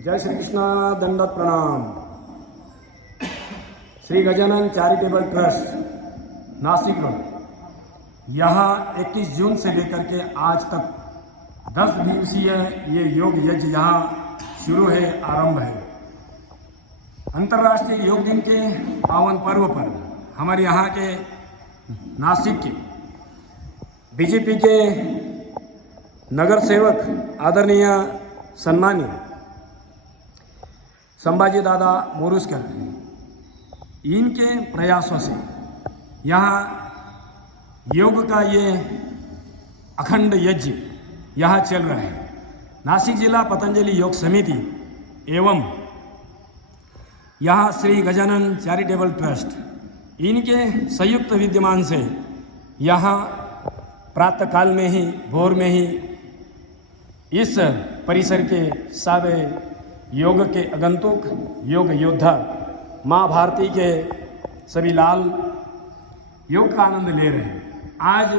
जय श्री कृष्णा, दंडवत प्रणाम। Shri Gajanan charitable trust Nashik road, यहाँ 21 जून से लेकर के आज तक 10 दिवसीय ये योग यज्ञ यहाँ शुरू है, आरंभ है। अंतर्राष्ट्रीय योग दिन के पावन पर्व पर हमारे यहाँ के नासिक के बीजेपी के नगर सेवक आदरणीय सम्मानीय संभाजी दादा मोरुस्कर, इनके प्रयासों से यहाँ योग का ये अखंड यज्ञ यहाँ चल रहा है। नासिक जिला पतंजलि योग समिति एवं यहाँ श्री गजानन चैरिटेबल ट्रस्ट, इनके संयुक्त विद्यमान से यहाँ प्रातःकाल में ही, भोर में ही इस परिसर के सारे योग के आगंतुक, योग योद्धा, माँ भारती के सभी लाल योग का आनंद ले रहे हैं। आज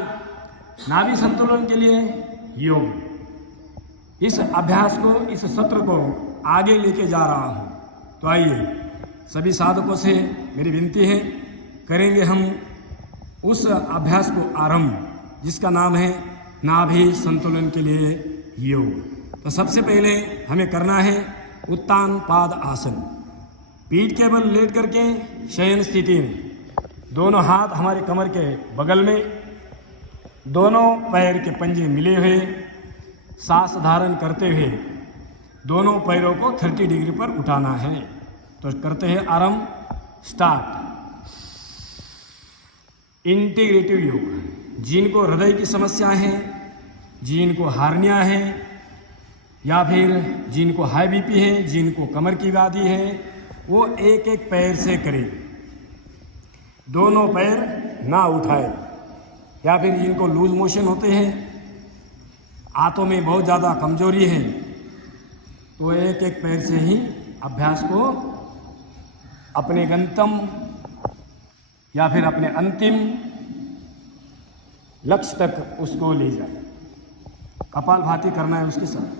नाभि संतुलन के लिए योग, इस अभ्यास को, इस सत्र को आगे लेके जा रहा हूँ। तो आइए सभी साधकों से मेरी विनती है, करेंगे हम उस अभ्यास को आरंभ जिसका नाम है नाभि संतुलन के लिए योग। तो सबसे पहले हमें करना है उत्तान पाद आसन। पीठ के बल लेट करके शयन स्थिति में, दोनों हाथ हमारे कमर के बगल में, दोनों पैर के पंजे मिले हुए, सांस धारण करते हुए दोनों पैरों को 30 डिग्री पर उठाना है। तो करते हैं आरंभ, स्टार्ट। इंटीग्रेटिव योग, जिनको हृदय की समस्या है, जिनको हार्निया है, या फिर जिनको हाई बीपी है, जिनको कमर की व्याधि है, वो एक एक पैर से करें, दोनों पैर ना उठाए। या फिर जिनको लूज मोशन होते हैं, हाथों में बहुत ज़्यादा कमजोरी है, तो एक एक पैर से ही अभ्यास को अपने गंतव्य या फिर अपने अंतिम लक्ष्य तक उसको ले जाए। कपालभाति करना है उसके साथ।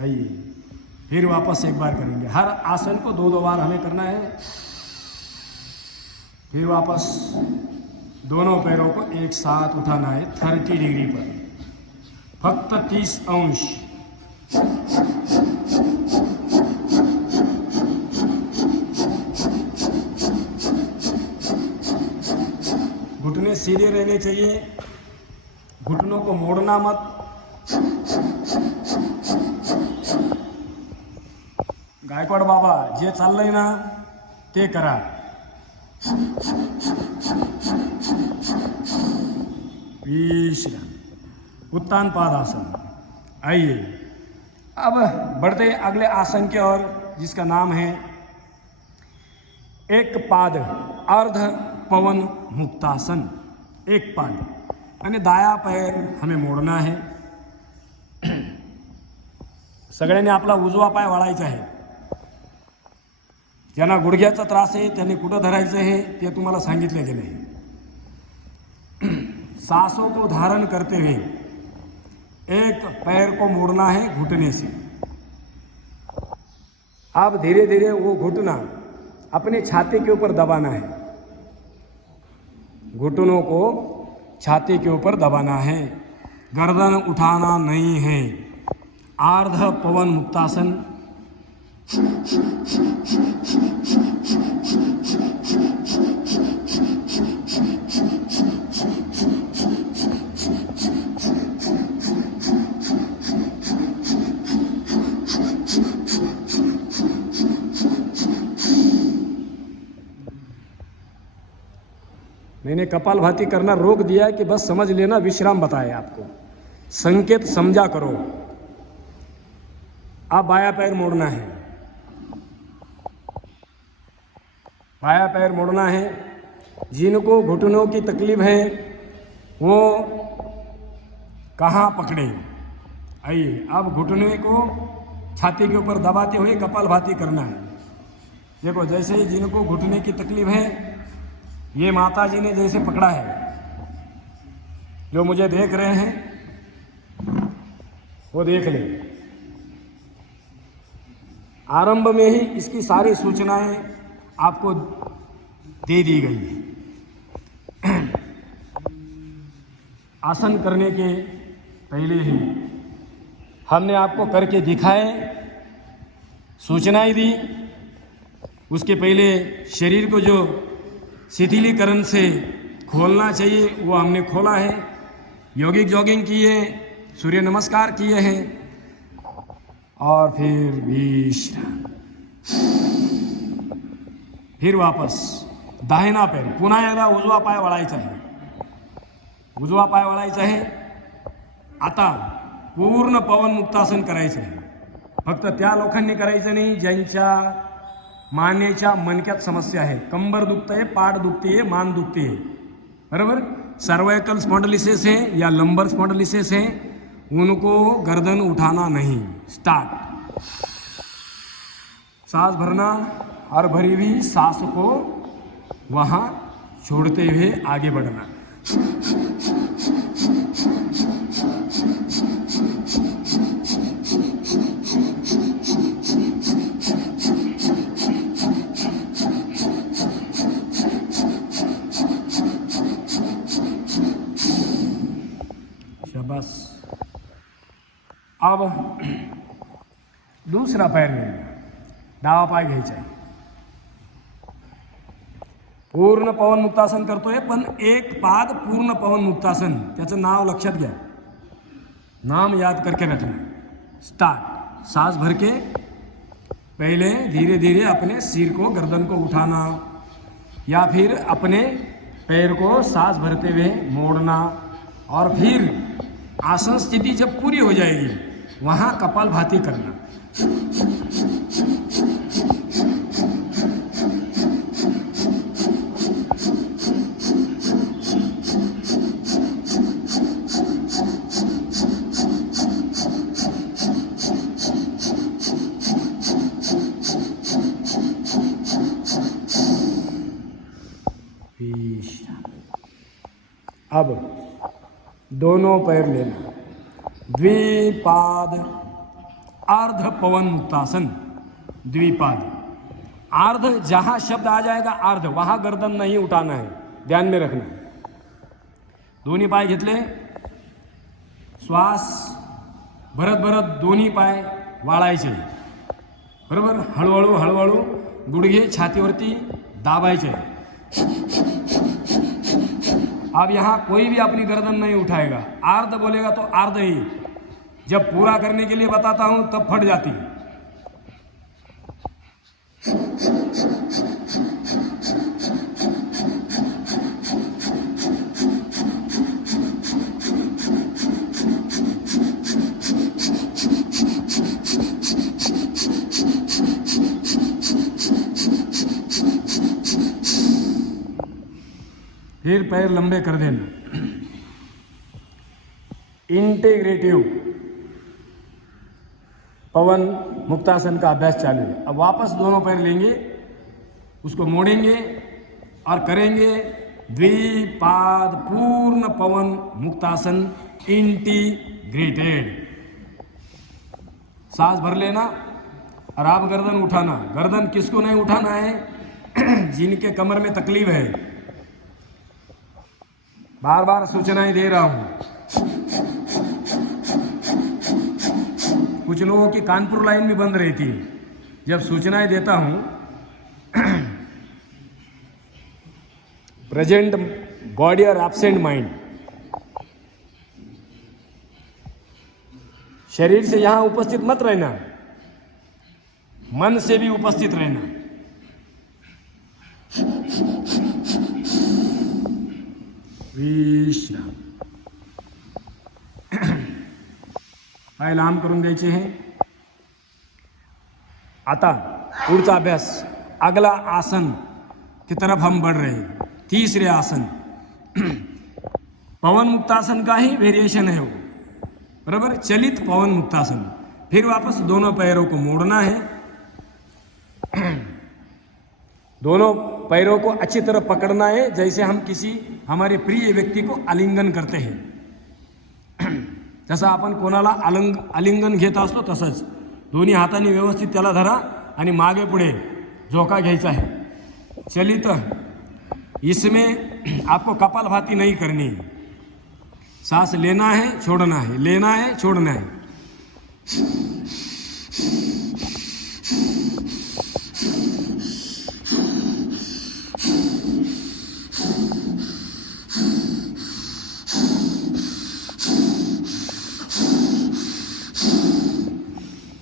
आइए फिर वापस एक बार करेंगे। हर आसन को 2-2 बार हमें करना है। फिर वापस दोनों पैरों को एक साथ उठाना है 30 डिग्री पर, फक्त 30 अंश। घुटने सीधे रहने चाहिए, घुटनों को मोड़ना मत। गायकवाड बाबा जे चाललंय ना ते करा। उत्तान पादासन। आइए अब बढ़ते अगले आसन की ओर, जिसका नाम है एक पाद अर्ध पवन मुक्तासन। एक पाद आणि दाया पैर हमें मोडना है। सगळ्यांनी आपला उजवा पाय वळायचा आहे। ज्यांना गुडघ्याचा त्रास आहे त्यांनी कुठं धरायचं आहे ते तुम्हाला सांगितले गेले आहे। सांसों को धारण करते हुए एक पैर को मोड़ना है घुटने से। अब धीरे धीरे वो घुटना अपने छाती के ऊपर दबाना है, घुटनों को छाती के ऊपर दबाना है, गर्दन उठाना नहीं है। अर्ध पवन मुक्तासन। मैंने कपालभाति करना रोक दिया कि बस समझ लेना, विश्राम बताया आपको, संकेत समझा करो। अब बाया पैर मोड़ना है, बाया पैर मोड़ना है। जिनको घुटनों की तकलीफ है वो कहाँ पकड़े। आइए अब घुटने को छाती के ऊपर दबाते हुए कपालभाति करना है। देखो, जैसे ही जिनको घुटने की तकलीफ है ये माता जी ने जैसे पकड़ा है, जो मुझे देख रहे हैं वो देख ले। आरंभ में ही इसकी सारी सूचनाएं आपको दे दी गई है। आसन करने के पहले ही हमने आपको करके दिखाए, सूचनाएं दी। उसके पहले शरीर को जो शिथिलीकरण से खोलना चाहिए वो हमने खोला है। यौगिक जॉगिंग किए, सूर्य नमस्कार किए हैं, और फिर विश्राम। फिर वापस दाहिना पैर पुन्हा एकदा उजवा पाय वळायचा आहे, उजवा पाय वळायचा आहे। आता पूर्ण पवन मुक्तासन करायचं आहे। फक्त त्या लोकांनी करायचं नाही ज्यांच्या मानेच्या मणक्यात समस्या आहे, कंबर दुखते, पाठ दुखते, मान दुखते, बराबर। सर्वाइकल स्पॉन्डिलिसिस है या लंबर स्पॉन्डिलिसिस है, उनको गर्दन उठाना नहीं। स्टार्ट। सांस भरना और भरी हुई सांस को वहां छोड़ते हुए आगे बढ़ना। शाबाश। अब दूसरा पैर लेना, डावा पाय घ्यायचा आहे। पूर्ण पवन मुक्तासन करतोय, पण एक पाद पूर्ण पवन मुक्तासन, त्याचं नाव लक्षात घ्या, नाम याद करके रखना। स्टार्ट। सांस भर के पहले धीरे धीरे अपने सिर को, गर्दन को उठाना, या फिर अपने पैर को सांस भरते हुए मोड़ना, और फिर आसन स्थिति जब पूरी हो जाएगी वहां कपालभाति करना। अब दोनों पैर लेना, द्विपाद अर्ध पवन मुक्तासन। द्विपाद अर्ध, जहां शब्द आ जाएगा अर्ध, वहां गर्दन नहीं उठाना है, ध्यान में रखना। दोन्ही पाय घेतले, श्वास भरत भरत दोन्ही पाय वाळायचे, बरोबर। हळूहळू हळूहळू गुडघे छातीवरती दाबायचे। अब यहाँ कोई भी अपनी गर्दन नहीं उठाएगा, आर्ध बोलेगा तो आर्ध ही। जब पूरा करने के लिए बताता हूं तब फट जाती है। फिर पैर लंबे कर देना। इंटीग्रेटिव पवन मुक्तासन का अभ्यास चालू है। अब वापस दोनों पैर लेंगे, उसको मोड़ेंगे और करेंगे द्विपाद पूर्ण पवन मुक्तासन इंटीग्रेटेड। सांस भर लेना और आप गर्दन उठाना। गर्दन किसको नहीं उठाना है? जिनके कमर में तकलीफ है। बार बार सूचनाएं दे रहा हूं। कुछ लोगों की कानपुर लाइन भी बंद रहती है जब सूचनाएं देता हूं। प्रेजेंट बॉडी और एब्सेंट माइंड। शरीर से यहां उपस्थित मत रहना, मन से भी उपस्थित रहना। विश्राम। पाय लांब करून द्यायचे हैं। आता पुढचा अभ्यास, अगला आसन की तरफ हम बढ़ रहे हैं। तीसरे आसन पवन मुक्तासन का ही वेरिएशन है वो, बराबर। चलित पवन मुक्तासन। फिर वापस दोनों पैरों को मोड़ना है दोनों पैरों को अच्छी तरह पकड़ना है, जैसे हम किसी हमारे प्रिय व्यक्ति को आलिंगन करते हैं. जसं आपण कोणाला आलिंगन घेत असतो तसंच दोन्ही हातांनी व्यवस्थित त्याला धरा आणि मागे पुढे झोका घ्यायचा है. चलिए, तो इसमें आपको कपालभाति नहीं करनी है. सांस लेना है, छोड़ना है, लेना है, छोड़ना है.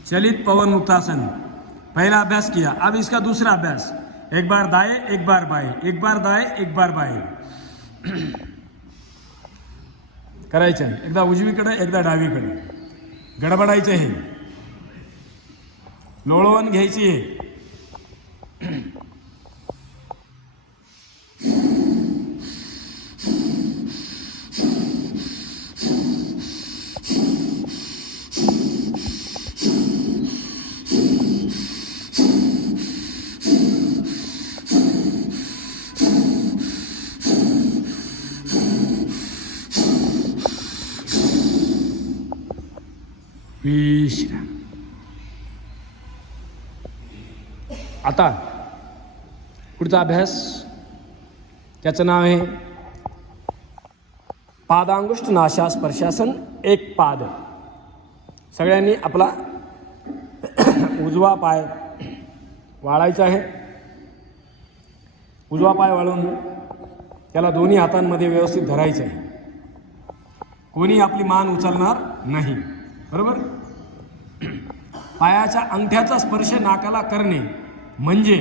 चलित पवन मुक्तासन पहला अभ्यास किया. अब इसका दूसरा अभ्यास. एक बार दाएं, एक बार बाएं, एक बार दाएं, एक बार बाएं करायचं आहे. एकदा उजवीकडे, एकदा डावीकडे. गडबडायचं आहे, लोळवण घ्यायची आहे. विश्राम. आता पुढचा अभ्यास, त्याचं नाव आहे पादांगुष्ठ नाशा स्पर्शासन एक पाद. सगळ्यांनी आपला उजवा पाय वाळायचा आहे. उजवा पाय वाळून त्याला दोन्ही हातांमध्ये व्यवस्थित धरायचं आहे. कोणी आपली मान उचलणार नाही, बरोबर. पायाच्या अंगठ्याचा स्पर्श नाकाला करणे म्हणजे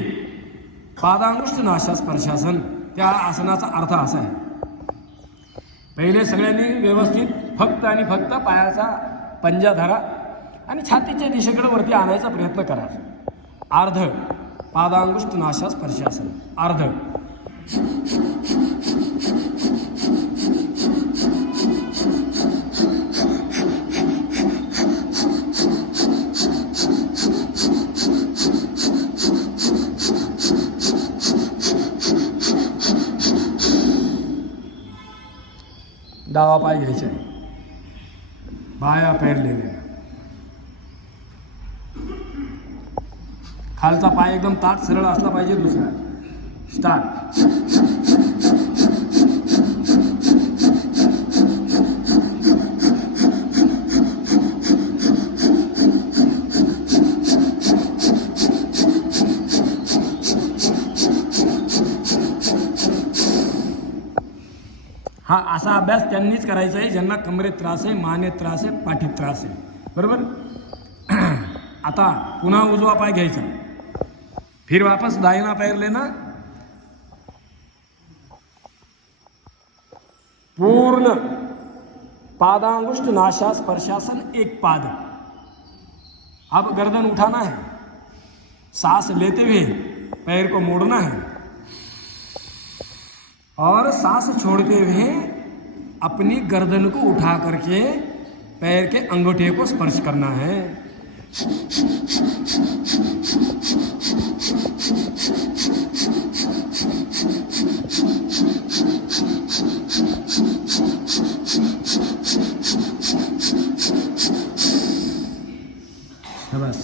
पादांगुष्ठ नाशा स्पर्शासन. त्या आसनाचा अर्थ असा आहे. पहिले सगळ्यांनी व्यवस्थित फक्त आणि फक्त पायाचा पंजा धरा आणि छातीच्या दिशेकडे वरती आणायचा प्रयत्न करा. अर्ध पादांगुष्ठ नाशा स्पर्शासन. अर्ध. डावा पाय घ्यायचा आहे, बाया पैर लेलेला. खालचा पाय एकदम ताठ सरळ असला पाहिजे. दुसरा स्टार्ट. हा असा अभ्यास त्यांनीच करायचा आहे ज्यांना कमरेत त्रास आहे, मानेत त्रास आहे, पाठीत त्रास आहे, बरोबर. आता पुन्हा उजवा पाय घ्यायचा, फिर वापस दाहिना पैर लेना. पूर्ण पादांगुष्ठ नाशा स्पर्शासन एक पाद. अब गर्दन उठाना है, सांस लेते हुए पैर को मोड़ना है और सांस छोड़ते हुए अपनी गर्दन को उठा करके पैर के अंगूठे को स्पर्श करना है. बस.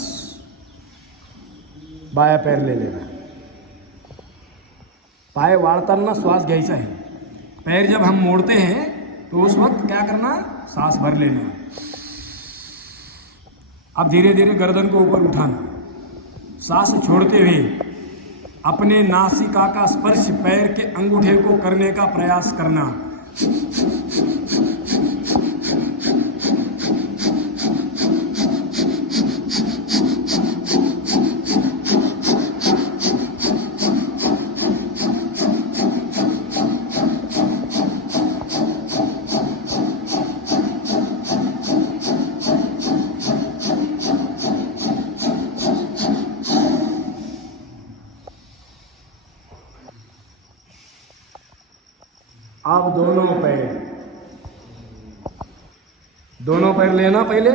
बाया पैर ले लेना. पाय वाड़ताना श्वास घ्यायचा है. पैर जब हम मोड़ते हैं तो उस वक्त क्या करना, सांस भर लेना. अब धीरे धीरे गर्दन को ऊपर उठाना. सांस छोड़ते हुए अपने नासिका का स्पर्श पैर के अंगूठे को करने का प्रयास करना. अब दोनों पैर लेना. पहले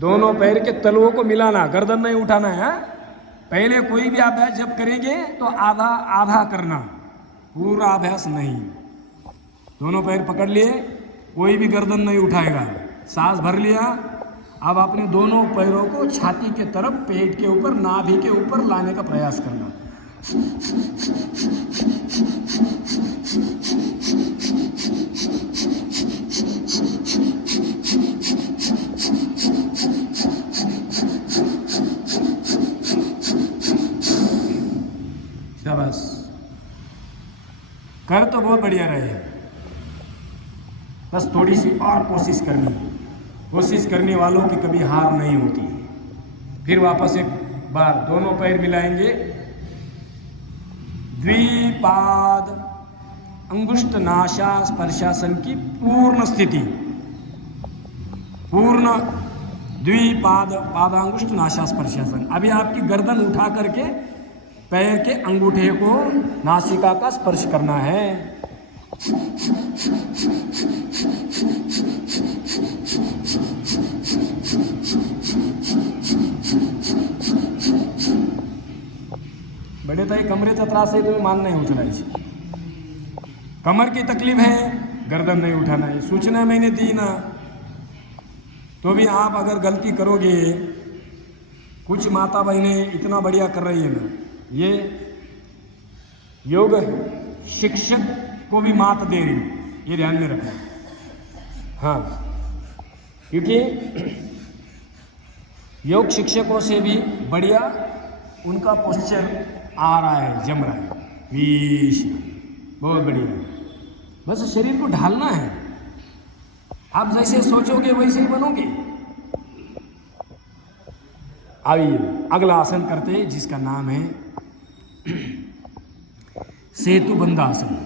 दोनों पैर के तलवों को मिलाना, गर्दन नहीं उठाना है. पहले कोई भी अभ्यास जब करेंगे तो आधा आधा करना, पूरा अभ्यास नहीं। दोनों पैर पकड़ लिए, कोई भी गर्दन नहीं उठाएगा, सांस भर लिया। अब अपने दोनों पैरों को छाती के तरफ, पेट के ऊपर, नाभि के ऊपर लाने का प्रयास करना। शाबाश, कर तो बहुत बढ़िया रहे, बस थोड़ी सी और कोशिश करनी है। कोशिश करने वालों की कभी हार नहीं होती। फिर वापस एक बार दोनों पैर मिलाएंगे, द्विपाद अंगुष्ठ नासा स्पर्शासन की पूर्ण स्थिति, पूर्ण द्विपाद पादांगुष्ठ नासा स्पर्शासन। अभी आपकी गर्दन उठा करके पैर के अंगूठे को नासिका का स्पर्श करना है। बड़े ताई कमरेचा त्रास आहे, तुम्ही मान नहीं उचलायची। कमर की तकलीफ है, गर्दन नहीं उठाना है। सूचना मैंने दी ना, तो भी आप अगर गलती करोगे, कुछ माता बहनें इतना बढ़िया कर रही है ना, ये योग शिक्षक को भी मात दे रही, ये ध्यान में रखना। हाँ, क्योंकि योग शिक्षकों से भी बढ़िया उनका पोस्चर आ रहा है, जम रहा है। विश बहुत बढ़िया, बस शरीर को ढालना है। आप जैसे सोचोगे वैसे ही बनोगे। आइए अगला आसन करते हैं, जिसका नाम है सेतु बंध आसन।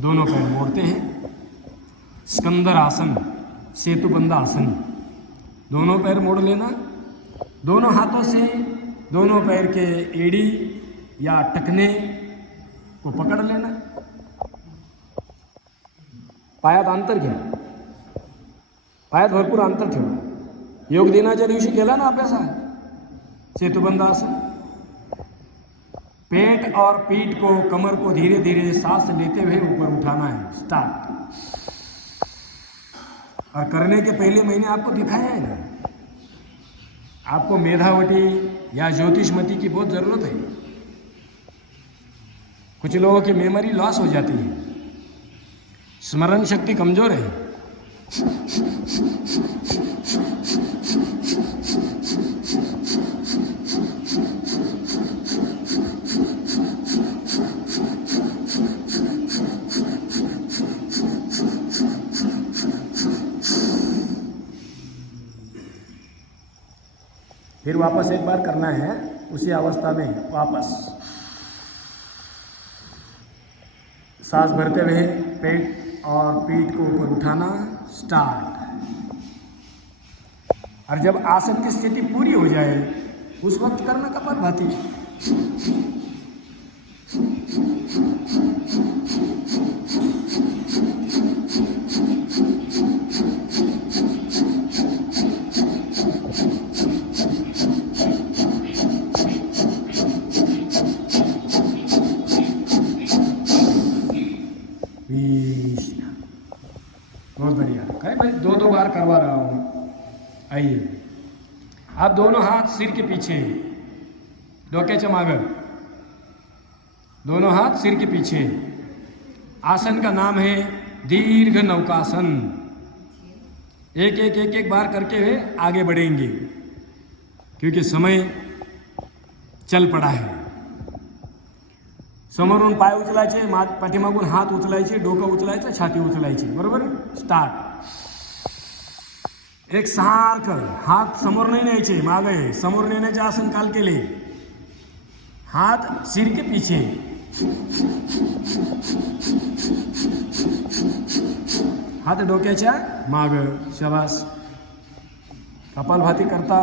दोनों पैर मोड़ते हैं। स्कंदर आसन, सेतु बंध आसन। दोनों पैर मोड़ लेना, दोनों हाथों से दोनों पैर के एड़ी या टखने को पकड़ लेना। पायात अंतर घ्या, पायात भरपूर अंतर ठेवा। योग दिनाच्या दिवशी केला ना अभ्यास सेतुबंध आसन। पेट और पीठ को, कमर को धीरे धीरे सांस लेते हुए ऊपर उठाना है। स्टार्ट। और करने के पहले मैंने आपको दिखाया है ना, आपको मेधावटी या ज्योतिषमती की बहुत जरूरत है। कुछ लोगों की मेमोरी लॉस हो जाती है, स्मरण शक्ति कमजोर है। फिर वापस एक बार करना है, उसी अवस्था में वापस सांस भरते हुए पेट और पीठ को ऊपर उठाना। स्टार्ट। और जब आसन की स्थिति पूरी हो जाए, उस वक्त करना कपालभाति। बहुत बढ़िया। कहे भाई दो बार करवा रहा हूँ। आइए, आप दोनों हाथ सिर के पीछे, डोक्याच्या मागं, दोनों हाथ सिर के पीछे। आसन का नाम है दीर्घ नौकासन। एक बार करके हुए आगे बढ़ेंगे, क्योंकि समय चल पड़ा है। समोरून पाय उचलायचे, पाठीमागून हात उचलायचे, डोकं उचलायचं, छाती उचलायची। बरोबर? स्टार्ट। एक सारखं हात समोर नाही न्यायचे, मागे समोर नेण्याचे आसन काल केले। हात सिर के पीछे, हात डोक्याच्या मागं। शाबास। कपालभाती करता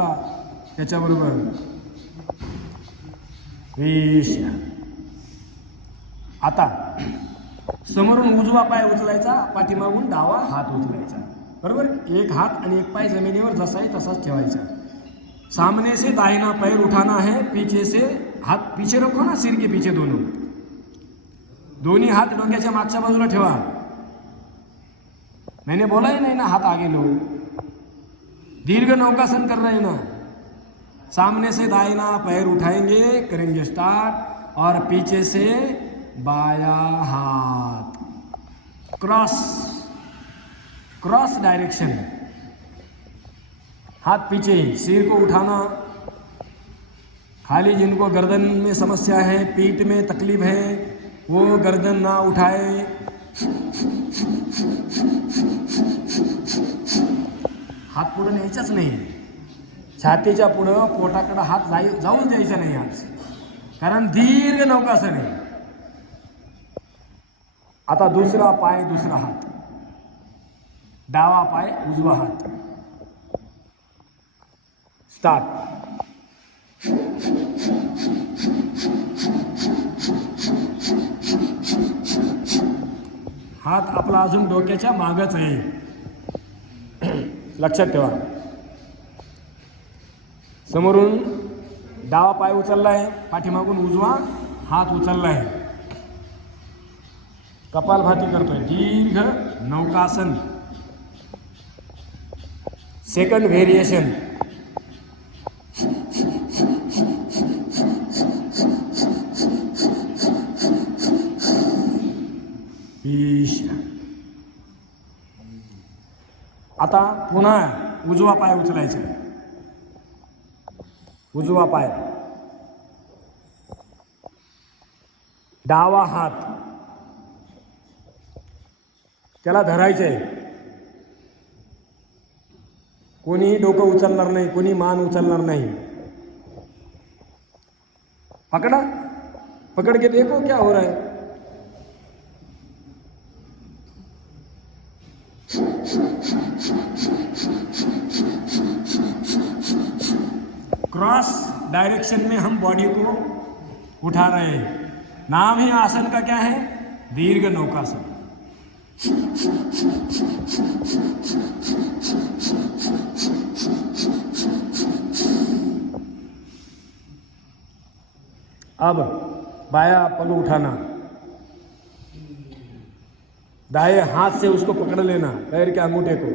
त्याच्याबरोबर विश। आता समोरून उजवा पाय उचलायचा, पाठीमागून डावा हात उचलायचा। बरोबर? एक हात आणि एक पाय जमिनीवर जसा आहे तसाच ठेवायचा। सामने से दाहिना पैर उठाना है, पीछे से हात पीछे रखो ना, सिर के पीछे दोन्ही हात डोक्याच्या मागच्या बाजूला ठेवा. मैंने बोला ही नहीं ना हाथ आगे लो. दीर्घ नौकासन कर रहे हैं ना. सामने से दाहिना पैर उठाएंगे, करेंगे स्टार्ट, और पीछे से बाया हाथ क्रॉस डायरेक्शन. हाथ पीछे, सिर को उठाना. खाली जिनको गर्दन में समस्या है, पीठ में तकलीफ है, वो गर्दन ना उठाए. हात पुढे न्यायचाच नाही. छातीच्या पुढं पोटाकडे हात जाऊच द्यायचा नाही आज, कारण दीर्घ नौकासन आहे. आता दुसरा पाय, दुसरा हात, डावा पाय, उजवा हात. स्टार्ट. हात आपला अजून डोक्याच्या मागच आहे, लक्षात ठेवा. समोरून डावा पाय उचललाय, पाठीमागून उजवा हात उचललाय. कपालभाती करतोय, दीर्घ नौकासन. Second variation. आता पुन्हा उजवा पाय उचलायचा. उजवा पाय, डावा हात त्याला धरायचंय. कोणीही डोकं उचलणार नाही, कोणी मान उचलणार नाही. पकड़ा, पकड़ के देखो क्या हो रहा है. क्रॉस डायरेक्शन में हम बॉडी को उठा रहे हैं. नाम ही आसन का क्या है? दीर्घ नौकासन. अब बाया पग उठाना, दाएं हाथ से उसको पकड़ लेना, पैर के अंगूठे को,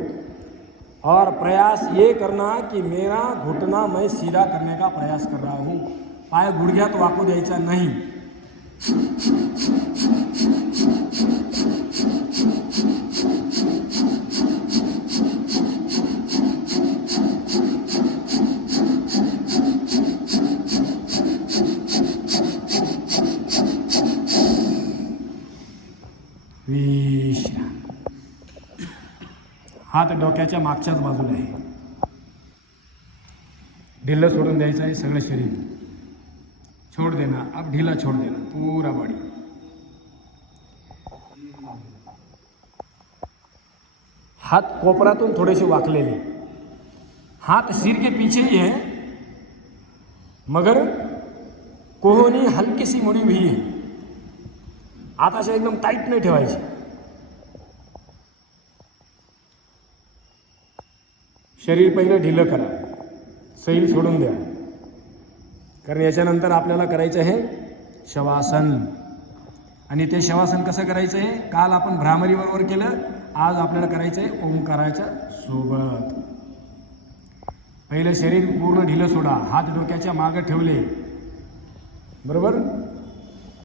और प्रयास ये करना कि मेरा घुटना मैं सीधा करने का प्रयास कर रहा हूँ. पाय गुडघ्यात वाकू द्यायचा नहीं. हात डोक्याच्या मागच्याच बाजूला आहे. ढिल्लं सोडून द्यायचं आहे सगळं शरीर. छोड़ देना, अब ढीला छोड़ देना पूरा बॉडी. हाथ कोपरातून थोडेसे वाकलेले. हाथ सिर के पीछे ही है, मगर कोहनी हल्की सी मुड़ी हुई है. हाथ असे एकदम टाईट नाही ठेवायचे. शरीर पहिलं ढिलं करा, सैल सोडून द्या, कारण याच्यानंतर आपल्याला करायचं आहे शवासन. आणि ते शवासन कसं करायचं आहे? काल आपण भ्रामरी बरोबर केलं, आज आपल्याला करायचं आहे ओंकाराच्या सोबत. पहिलं शरीर पूर्ण ढिलं सोडा, हात डोक्याच्या मागे ठेवले, बरोबर.